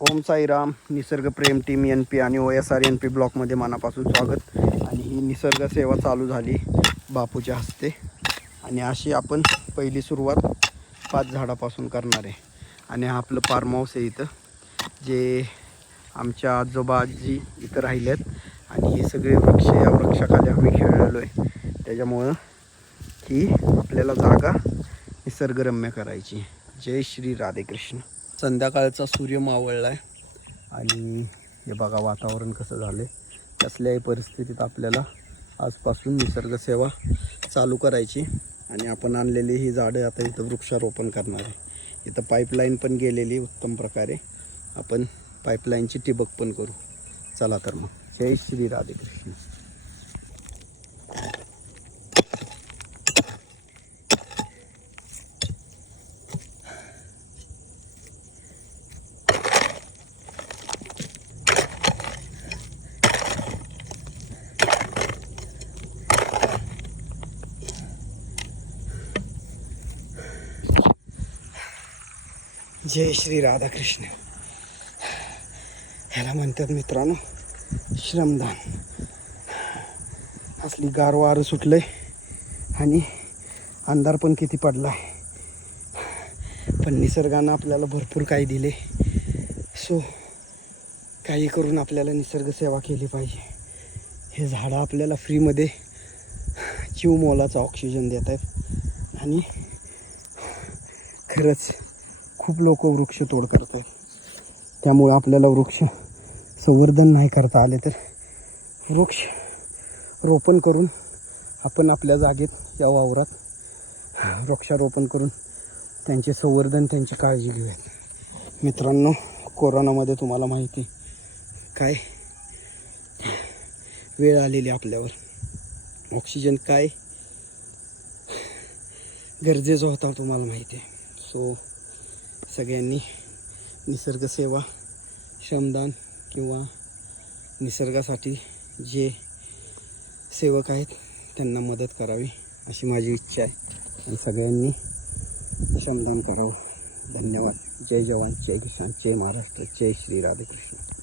ओम साईराम. निसर्ग प्रेम team NP आणि OSR NP ब्लॉकमध्ये मनापासून स्वागत. आणि ही निसर्ग सेवा चालू झाली बापूच्या हस्ते आणि अशी आपण पहिली सुरुवात 5 झाडापासून करणार आहे. आणि हा आपलं फार्म हाऊस आहे इथं, जे आमच्या आजोबाजी इथं राहिलेत आणि हे सगळे वृक्ष या वृक्षाखाली आम्ही खेळलेलो आहे. त्याच्यामुळं ही आपल्याला जागा निसर्गरम्य करायची. जय श्री राधेकृष्ण. संध्याकाळचा सूर्य मावळला आहे आणि हे बघा वातावरण कसं झालं आहे. कसल्याही परिस्थितीत आपल्याला आजपासून निसर्गसेवा चालू करायची. आणि आपण आणलेली ही झाडं आता इथं वृक्षारोपण करणार आहे. इथं पाईपलाईन पण गेलेली उत्तम प्रकारे. आपण पाईपलाईनची ठिबक पण करू. चला तर मग. जय श्री राधेकृष्ण. जय श्री राधाकृष्ण. ह्याला म्हणतात मित्रांनो श्रमदान. असली गार वारं सुटलंय आणि अंधार पण किती पडला आहे. पण निसर्गानं आपल्याला भरपूर काही दिले. सो काही करून आपल्याला निसर्ग सेवा केली पाहिजे. हे झाडं आपल्याला फ्रीमध्ये जीव मोलाचा ऑक्सिजन देत आहेत. आणि खरंच खूप लोक वृक्षतोड करत आहेत. त्यामुळं आपल्याला वृक्ष संवर्धन नाही करता आले तर वृक्ष रोपण करून आपण आपल्या जागेत या वावरात वृक्षारोपण करून त्यांचे संवर्धन, त्यांची काळजी घेऊयात. मित्रांनो, कोरोनामध्ये तुम्हाला माहिती काय वेळ आलेली आपल्यावर. ऑक्सिजन काय गरजेचा होता तुम्हाला माहिती आहे. सो सगळ्यांनी निसर्गसेवा, श्रमदान किंवा निसर्गासाठी जे सेवक आहेत त्यांना मदत करावी अशी माझी इच्छा आहे. आणि सगळ्यांनी श्रमदान करावं. धन्यवाद. जय जवान, जय किसान, जय महाराष्ट्र, जय श्री राधेकृष्ण.